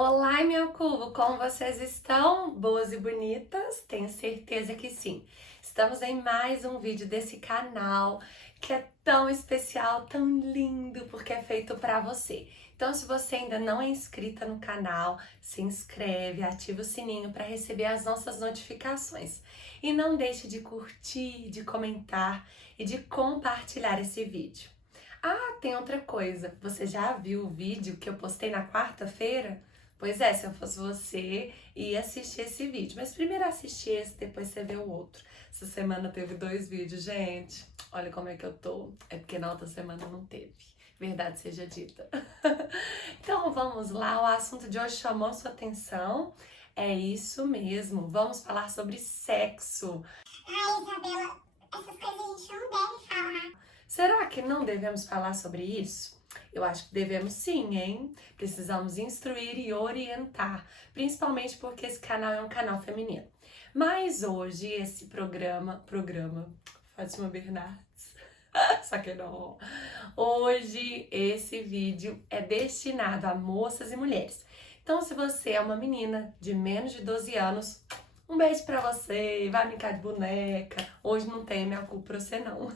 Olá, meu cubo, como vocês estão? Boas e bonitas? Tenho certeza que sim. Estamos em mais um vídeo desse canal que é tão especial, tão lindo, porque é feito para você. Então, se você ainda não é inscrita no canal, se inscreve, ativa o sininho para receber as nossas notificações. E não deixe de curtir, de comentar e de compartilhar esse vídeo. Ah, tem outra coisa. Você já viu o vídeo que eu postei na quarta-feira? Pois é, se eu fosse você, ia assistir esse vídeo. Mas primeiro assistir esse, depois você vê o outro. Essa semana teve 2 vídeos, gente. Olha como é que eu tô. É porque na outra semana não teve. Verdade seja dita. Então vamos lá, o assunto de hoje chamou sua atenção. É isso mesmo, vamos falar sobre sexo. Ai, Isabela, essas coisas a gente não deve falar. Será que não devemos falar sobre isso? Eu acho que devemos sim, hein? Precisamos instruir e orientar, principalmente porque esse canal é um canal feminino. Mas hoje esse programa, Fátima Bernardes, só que não. Hoje esse vídeo é destinado a moças e mulheres. Então, se você é uma menina de menos de 12 anos, um beijo pra você, vai brincar de boneca. Hoje não tem minha culpa pra você não.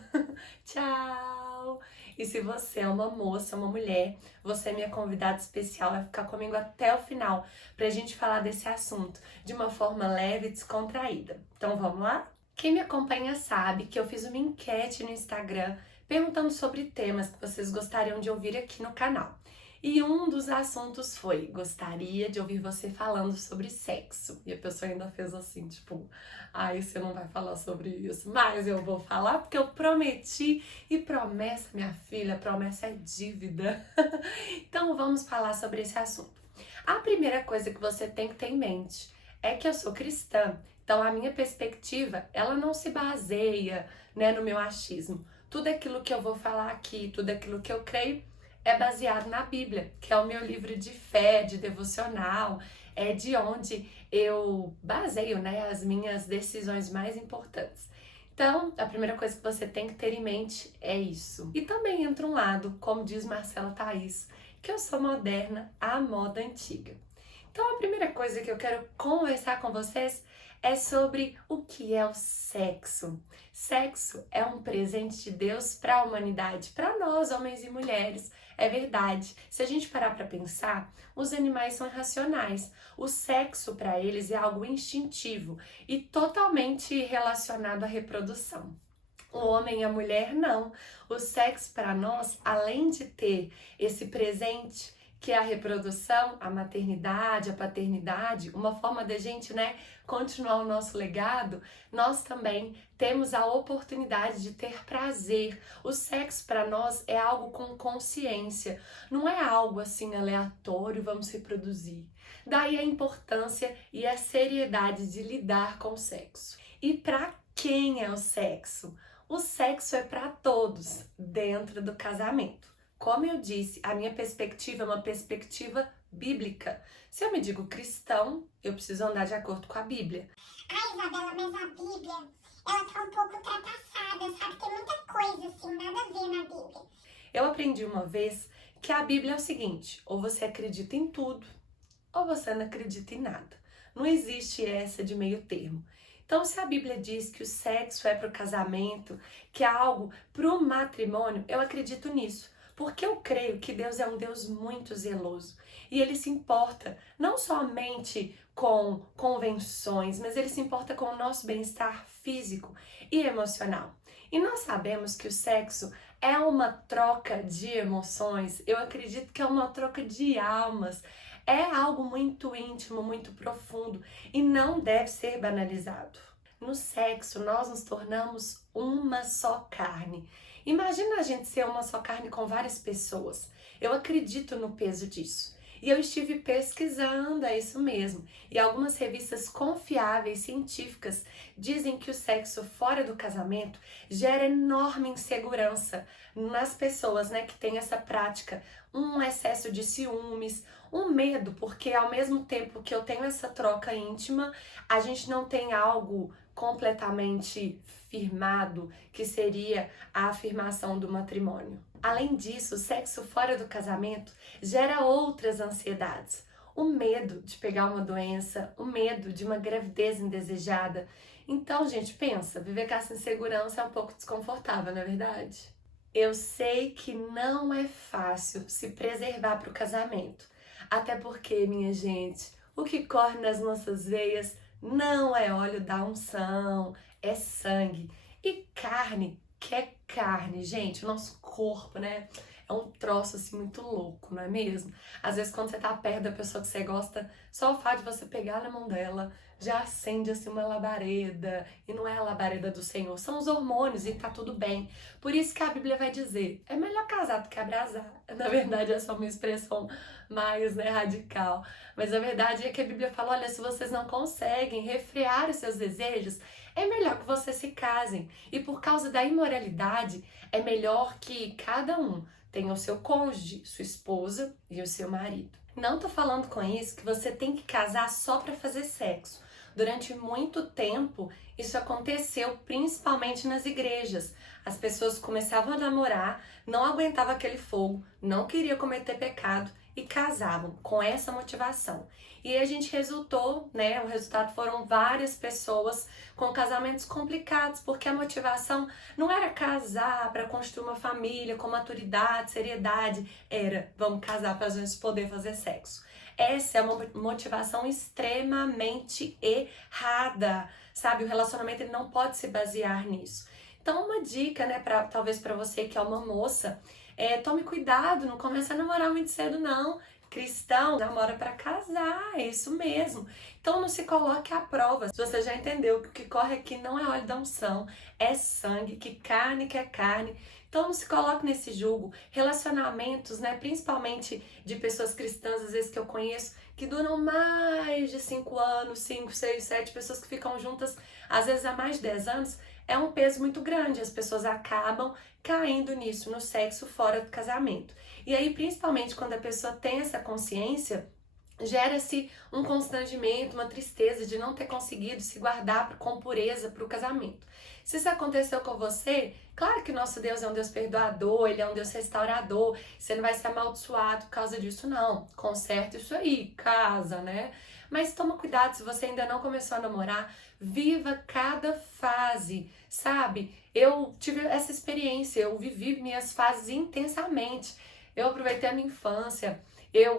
Tchau! E se você é uma moça, uma mulher, você é minha convidada especial, vai ficar comigo até o final pra gente falar desse assunto de uma forma leve e descontraída. Então vamos lá? Quem me acompanha sabe que eu fiz uma enquete no Instagram perguntando sobre temas que vocês gostariam de ouvir aqui no canal. E um dos assuntos foi: gostaria de ouvir você falando sobre sexo. E a pessoa ainda fez assim, tipo, ai, você não vai falar sobre isso, mas eu vou falar porque eu prometi. E promessa, minha filha, promessa é dívida. Então vamos falar sobre esse assunto. A primeira coisa que você tem que ter em mente é que eu sou cristã. Então a minha perspectiva, ela não se baseia, né, no meu achismo. Tudo aquilo que eu vou falar aqui, tudo aquilo que eu creio, é baseado na Bíblia, que é o meu livro de fé, de devocional, é de onde eu baseio, né, as minhas decisões mais importantes. Então, a primeira coisa que você tem que ter em mente é isso. E também entra um lado, como diz Marcela Thaís, que eu sou moderna à moda antiga. Então, a primeira coisa que eu quero conversar com vocês é sobre o que é o sexo. Sexo é um presente de Deus para a humanidade, para nós, homens e mulheres. É verdade. Se a gente parar para pensar, os animais são irracionais. O sexo para eles é algo instintivo e totalmente relacionado à reprodução. O homem e a mulher não. O sexo para nós, além de ter esse presente que é a reprodução, a maternidade, a paternidade, uma forma da gente, né, continuar o nosso legado, nós também temos a oportunidade de ter prazer. O sexo para nós é algo com consciência, não é algo assim aleatório, vamos reproduzir. Daí a importância e a seriedade de lidar com o sexo. E para quem é o sexo? O sexo é para todos dentro do casamento. Como eu disse, a minha perspectiva é uma perspectiva bíblica. Se eu me digo cristão, eu preciso andar de acordo com a Bíblia. Ai, Isabela, mas a Bíblia, ela tá um pouco ultrapassada, sabe? Tem muita coisa assim, nada a ver na Bíblia. Eu aprendi uma vez que a Bíblia é o seguinte: ou você acredita em tudo, ou você não acredita em nada. Não existe essa de meio termo. Então, se a Bíblia diz que o sexo é para o casamento, que é algo para o matrimônio, eu acredito nisso. Porque eu creio que Deus é um Deus muito zeloso e Ele se importa não somente com convenções, mas Ele se importa com o nosso bem-estar físico e emocional. E nós sabemos que o sexo é uma troca de emoções, eu acredito que é uma troca de almas, é algo muito íntimo, muito profundo e não deve ser banalizado. No sexo, nós nos tornamos uma só carne. Imagina a gente ser uma só carne com várias pessoas. Eu acredito no peso disso. E eu estive pesquisando, é isso mesmo. E algumas revistas confiáveis, científicas, dizem que o sexo fora do casamento gera enorme insegurança nas pessoas, né, que têm essa prática. Um excesso de ciúmes, um medo, porque ao mesmo tempo que eu tenho essa troca íntima, a gente não tem algo completamente firmado, que seria a afirmação do matrimônio. Além disso, o sexo fora do casamento gera outras ansiedades. o medo de pegar uma doença, o medo de uma gravidez indesejada. Então, gente, pensa, viver com essa insegurança é um pouco desconfortável, não é verdade? Eu sei que não é fácil se preservar para o casamento. Até porque, minha gente, o que corre nas nossas veias não é óleo da unção, é sangue. E carne, que é carne, gente, o nosso corpo, né? É um troço assim muito louco, não é mesmo? Às vezes quando você tá perto da pessoa que você gosta, só o fato de você pegar na mão dela já acende assim uma labareda, e não é a labareda do Senhor, são os hormônios e tá tudo bem. Por isso que a Bíblia vai dizer, é melhor casar do que abrasar. Na verdade é só uma expressão mais, né, radical. Mas a verdade é que a Bíblia fala, olha, se vocês não conseguem refrear os seus desejos, é melhor que vocês se casem. E por causa da imoralidade, é melhor que cada um tenha o seu cônjuge, sua esposa e o seu marido. Não tô falando com isso que você tem que casar só para fazer sexo. Durante muito tempo, isso aconteceu principalmente nas igrejas. As pessoas começavam a namorar, não aguentavam aquele fogo, não queriam cometer pecado e casavam com essa motivação. E a gente resultou, né? O resultado foram várias pessoas com casamentos complicados, porque a motivação não era casar para construir uma família com maturidade, seriedade, era vamos casar para a gente poder fazer sexo. Essa é uma motivação extremamente errada, sabe? O relacionamento ele não pode se basear nisso. Então, uma dica, né, talvez para você que é uma moça, tome cuidado, não comece a namorar muito cedo, não. Cristão namora para casar, é isso mesmo. Então não se coloque à prova. Se você já entendeu que o que corre aqui não é óleo da unção, é sangue, que é carne. Então não se coloque nesse julgo. Relacionamentos, né, principalmente de pessoas cristãs, às vezes que eu conheço, que duram mais de 5 anos, 5, 6, 7, pessoas que ficam juntas, às vezes há mais de 10 anos, é um peso muito grande. As pessoas acabam caindo nisso, no sexo fora do casamento. E aí, principalmente quando a pessoa tem essa consciência, gera-se um constrangimento, uma tristeza de não ter conseguido se guardar com pureza para o casamento. Se isso aconteceu com você, claro que nosso Deus é um Deus perdoador, Ele é um Deus restaurador, você não vai ser amaldiçoado por causa disso, não. Conserta isso aí, casa, né? Mas toma cuidado, se você ainda não começou a namorar, viva cada fase, sabe? Eu tive essa experiência, eu vivi minhas fases intensamente. Eu aproveitei a minha infância.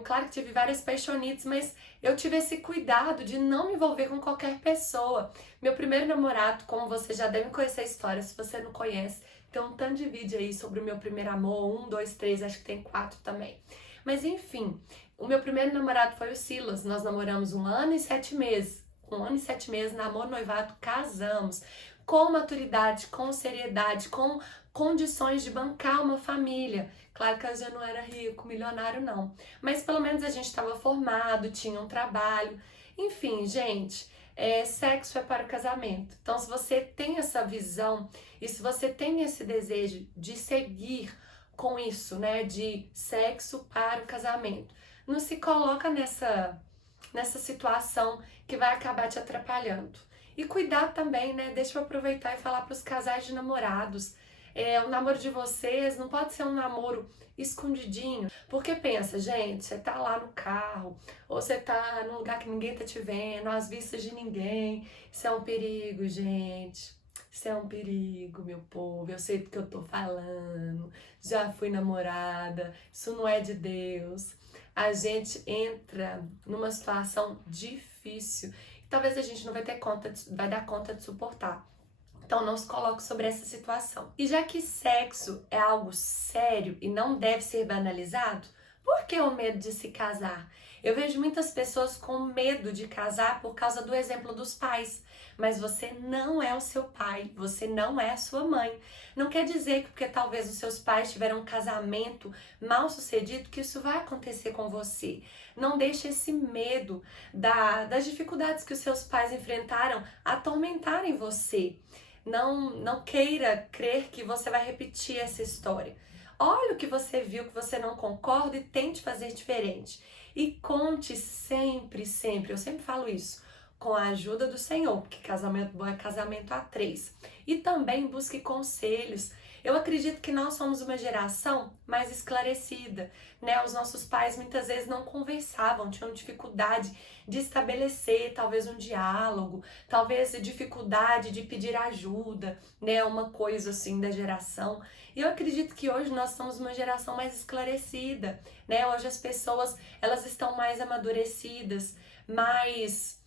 Claro que tive várias paixonites, mas eu tive esse cuidado de não me envolver com qualquer pessoa. Meu primeiro namorado, como você já deve conhecer a história, se você não conhece, tem um tanto de vídeo aí sobre o meu primeiro amor, 1, 2, 3, acho que tem 4 também. Mas enfim, o meu primeiro namorado foi o Silas, nós namoramos 1 ano e 7 meses. 1 ano e 7 meses, namoro, noivado, casamos. Com maturidade, com seriedade, com condições de bancar uma família. Claro que eu já não era rico, milionário não, mas pelo menos a gente estava formado, tinha um trabalho. Enfim, gente, sexo é para o casamento. Então, se você tem essa visão e se você tem esse desejo de seguir com isso, né, de sexo para o casamento, não se coloca nessa situação que vai acabar te atrapalhando. E cuidar também, né? Deixa eu aproveitar e falar para os casais de namorados. O namoro de vocês não pode ser um namoro escondidinho. Porque pensa, gente, você tá lá no carro, ou você tá num lugar que ninguém tá te vendo, às vistas de ninguém. Isso é um perigo, gente. Isso é um perigo, meu povo. Eu sei do que eu tô falando. Já fui namorada. Isso não é de Deus. A gente entra numa situação difícil. Talvez a gente não vai dar conta de suportar. Então não se coloque sobre essa situação. E já que sexo é algo sério e não deve ser banalizado, por que o medo de se casar? Eu vejo muitas pessoas com medo de casar por causa do exemplo dos pais. Mas você não é o seu pai, você não é a sua mãe. Não quer dizer que porque talvez os seus pais tiveram um casamento mal sucedido, que isso vai acontecer com você. Não deixe esse medo das dificuldades que os seus pais enfrentaram atormentarem você. Não queira crer que você vai repetir essa história. Olha o que você viu, que você não concorda e tente fazer diferente. E conte sempre, eu sempre falo isso, com a ajuda do Senhor, porque casamento bom é casamento a 3. E também busque conselhos. Eu acredito que nós somos uma geração mais esclarecida, né? Os nossos pais muitas vezes não conversavam, tinham dificuldade de estabelecer talvez um diálogo, talvez dificuldade de pedir ajuda, né? Uma coisa assim da geração. E eu acredito que hoje nós somos uma geração mais esclarecida, né? Hoje as pessoas, elas estão mais amadurecidas, mais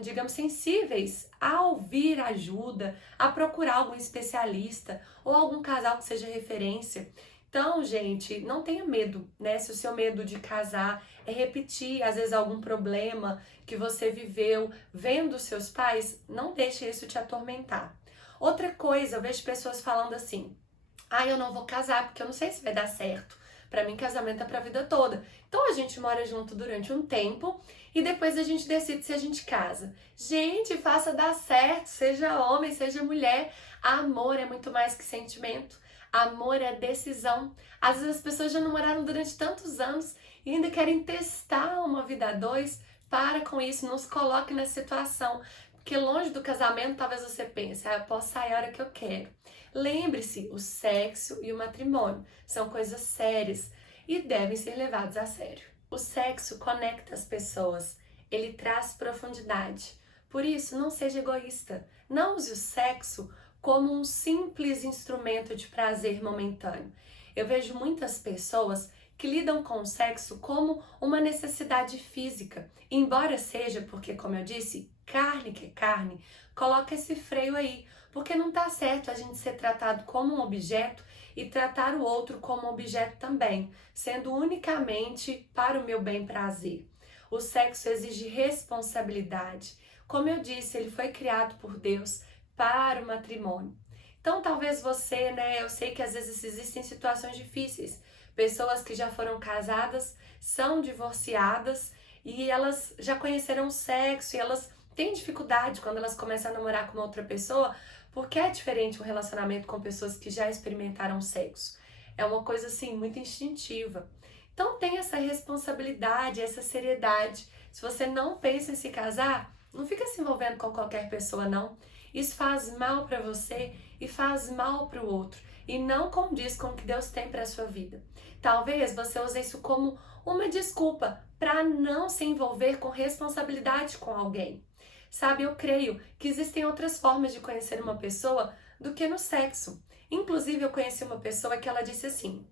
digamos, sensíveis a ouvir ajuda, a procurar algum especialista ou algum casal que seja referência. Então, gente, não tenha medo, né? Se o seu medo de casar é repetir, às vezes, algum problema que você viveu vendo seus pais, não deixe isso te atormentar. Outra coisa, eu vejo pessoas falando assim: eu não vou casar porque eu não sei se vai dar certo. Pra mim, casamento é pra vida toda. Então a gente mora junto durante um tempo e depois a gente decide se a gente casa. Gente, faça dar certo, seja homem, seja mulher. Amor é muito mais que sentimento. Amor é decisão. Às vezes as pessoas já namoraram durante tantos anos e ainda querem testar uma vida a dois. Para com isso, não se coloque nessa situação. Porque longe do casamento, talvez você pense: eu posso sair a hora que eu quero. Lembre-se, o sexo e o matrimônio são coisas sérias e devem ser levados a sério. O sexo conecta as pessoas, ele traz profundidade. Por isso, não seja egoísta. Não use o sexo como um simples instrumento de prazer momentâneo. Eu vejo muitas pessoas que lidam com o sexo como uma necessidade física. Embora seja porque, como eu disse, carne que é carne, coloca esse freio aí. Porque não tá certo a gente ser tratado como um objeto e tratar o outro como objeto também, sendo unicamente para o meu bem-prazer. O sexo exige responsabilidade. Como eu disse, ele foi criado por Deus para o matrimônio. Então, talvez você, né, eu sei que às vezes existem situações difíceis. Pessoas que já foram casadas, são divorciadas e elas já conheceram o sexo e elas têm dificuldade quando elas começam a namorar com uma outra pessoa, porque é diferente um relacionamento com pessoas que já experimentaram sexo. É uma coisa assim muito instintiva. Então tem essa responsabilidade, essa seriedade. Se você não pensa em se casar, não fica se envolvendo com qualquer pessoa não. Isso faz mal para você e faz mal para o outro e não condiz com o que Deus tem para a sua vida. Talvez você use isso como uma desculpa para não se envolver com responsabilidade com alguém. Sabe, eu creio que existem outras formas de conhecer uma pessoa do que no sexo. Inclusive, eu conheci uma pessoa que ela disse assim: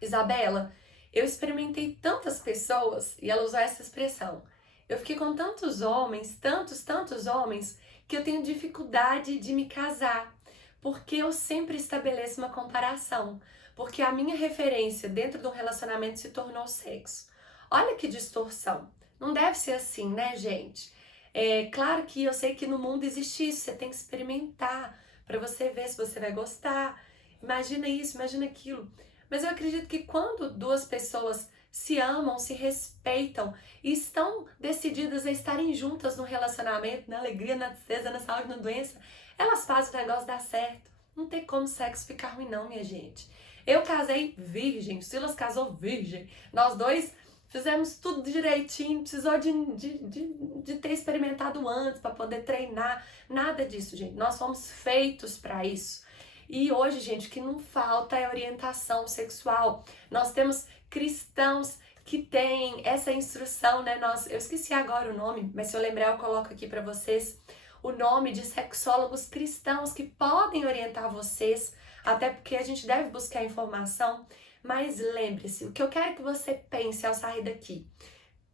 Isabela, eu experimentei tantas pessoas, e ela usou essa expressão, eu fiquei com tantos homens, tantos homens, que eu tenho dificuldade de me casar, porque eu sempre estabeleço uma comparação, porque a minha referência dentro de um relacionamento se tornou o sexo. Olha que distorção. Não deve ser assim, né, gente? É claro que eu sei que no mundo existe isso, você tem que experimentar para você ver se você vai gostar. Imagina isso, imagina aquilo. Mas eu acredito que quando duas pessoas se amam, se respeitam e estão decididas a estarem juntas no relacionamento, na alegria, na tristeza, na saúde, na doença, elas fazem o negócio dar certo. Não tem como o sexo ficar ruim não, minha gente. Eu casei virgem, Silas casou virgem. Nós dois fizemos tudo direitinho, precisou de ter experimentado antes para poder treinar. Nada disso, gente. Nós fomos feitos para isso. E hoje, gente, o que não falta é orientação sexual. Nós temos cristãos que têm essa instrução, né? Eu esqueci agora o nome, mas se eu lembrar eu coloco aqui para vocês o nome de sexólogos cristãos que podem orientar vocês, até porque a gente deve buscar informação. Mas lembre-se, o que eu quero que você pense ao sair daqui,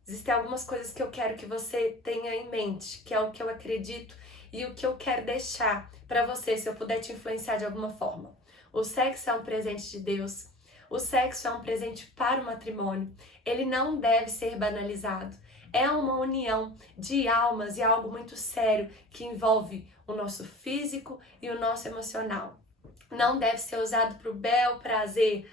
existem algumas coisas que eu quero que você tenha em mente, que é o que eu acredito e o que eu quero deixar para você, se eu puder te influenciar de alguma forma. O sexo é um presente de Deus, o sexo é um presente para o matrimônio, ele não deve ser banalizado. É uma união de almas e algo muito sério que envolve o nosso físico e o nosso emocional. Não deve ser usado para o bel prazer.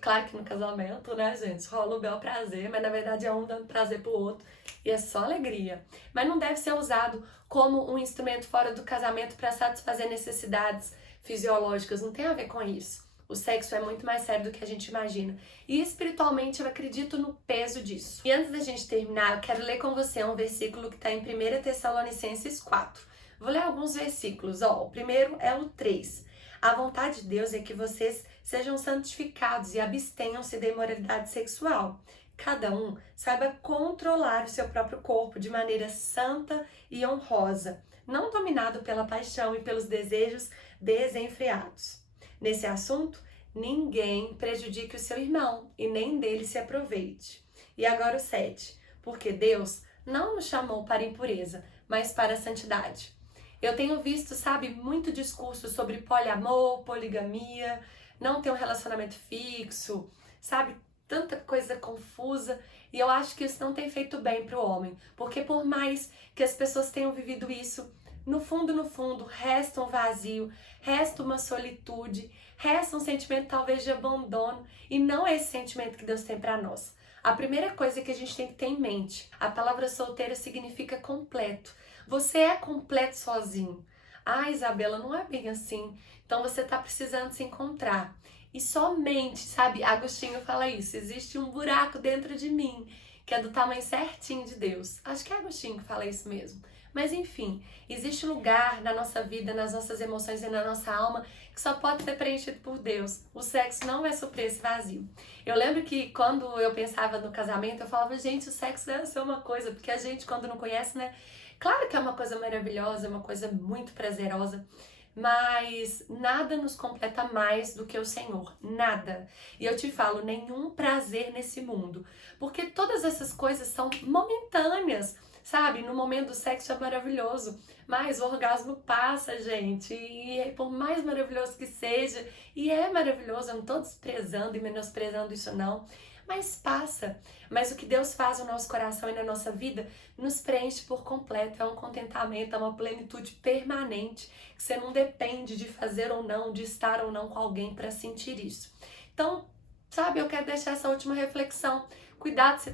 Claro que no casamento, né, gente, rola o bel prazer, mas na verdade é um dando prazer pro outro e é só alegria. Mas não deve ser usado como um instrumento fora do casamento para satisfazer necessidades fisiológicas. Não tem a ver com isso. O sexo é muito mais sério do que a gente imagina. E espiritualmente eu acredito no peso disso. E antes da gente terminar, eu quero ler com você um versículo que está em 1 Tessalonicenses 4. Vou ler alguns versículos. O primeiro é o 3. A vontade de Deus é que vocês sejam santificados e abstenham-se da imoralidade sexual. Cada um saiba controlar o seu próprio corpo de maneira santa e honrosa, não dominado pela paixão e pelos desejos desenfreados. Nesse assunto, ninguém prejudique o seu irmão e nem dele se aproveite. E agora o 7. Porque Deus não nos chamou para a impureza, mas para a santidade. Eu tenho visto, sabe, muito discurso sobre poliamor, poligamia, não ter um relacionamento fixo, sabe, tanta coisa confusa, e eu acho que isso não tem feito bem para o homem, porque por mais que as pessoas tenham vivido isso, no fundo, resta um vazio, resta uma solitude, resta um sentimento talvez de abandono, e não é esse sentimento que Deus tem para nós. A primeira coisa que a gente tem que ter em mente, a palavra solteiro significa completo. Você é completo sozinho. Ah, Isabela, não é bem assim. Então você está precisando se encontrar. E somente, sabe, Agostinho fala isso, existe um buraco dentro de mim, que é do tamanho certinho de Deus. Acho que é Agostinho que fala isso mesmo. Mas enfim, existe um lugar na nossa vida, nas nossas emoções e na nossa alma que só pode ser preenchido por Deus. O sexo não vai suprir esse vazio. Eu lembro que quando eu pensava no casamento, eu falava, gente, o sexo deve ser uma coisa, porque a gente quando não conhece, né? Claro que é uma coisa maravilhosa, é uma coisa muito prazerosa, mas nada nos completa mais do que o Senhor, nada. E eu te falo, nenhum prazer nesse mundo, porque todas essas coisas são momentâneas, sabe? No momento do sexo é maravilhoso, mas o orgasmo passa, gente, e por mais maravilhoso que seja, e é maravilhoso, eu não tô desprezando e menosprezando isso não, mas passa. Mas o que Deus faz no nosso coração e na nossa vida nos preenche por completo, é um contentamento, é uma plenitude permanente, que você não depende de fazer ou não, de estar ou não com alguém para sentir isso. Então, sabe, eu quero deixar essa última reflexão. Cuidado se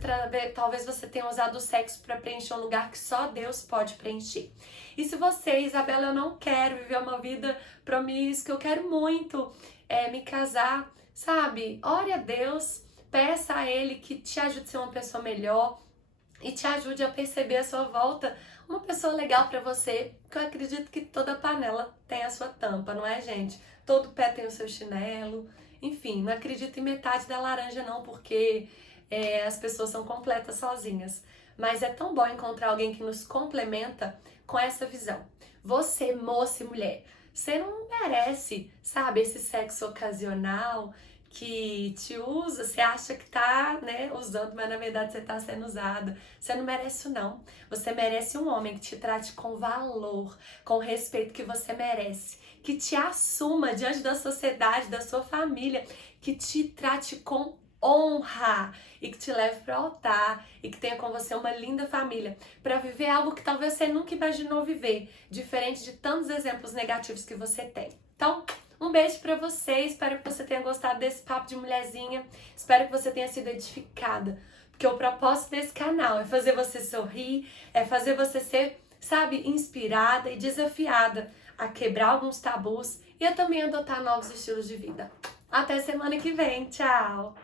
talvez você tenha usado o sexo para preencher um lugar que só Deus pode preencher. E se você, Isabela, eu não quero viver uma vida promíscua, eu quero muito me casar, sabe? Ore a Deus, peça a Ele que te ajude a ser uma pessoa melhor e te ajude a perceber à sua volta uma pessoa legal para você, porque eu acredito que toda panela tem a sua tampa, não é, gente? Todo pé tem o seu chinelo, enfim, não acredito em metade da laranja não, porque as pessoas são completas sozinhas. Mas é tão bom encontrar alguém que nos complementa com essa visão. Você, moça e mulher, você não merece, sabe, esse sexo ocasional que te usa, você acha que tá, né, usando, mas na verdade você tá sendo usada. Você não merece isso não. Você merece um homem que te trate com valor, com o respeito que você merece, que te assuma diante da sociedade, da sua família, que te trate com honra e que te leve para o altar e que tenha com você uma linda família para viver algo que talvez você nunca imaginou viver, diferente de tantos exemplos negativos que você tem. Então, um beijo para você, espero que você tenha gostado desse papo de mulherzinha, espero que você tenha sido edificada, porque o propósito desse canal é fazer você sorrir, é fazer você ser, sabe, inspirada e desafiada a quebrar alguns tabus e a também adotar novos estilos de vida. Até semana que vem, tchau!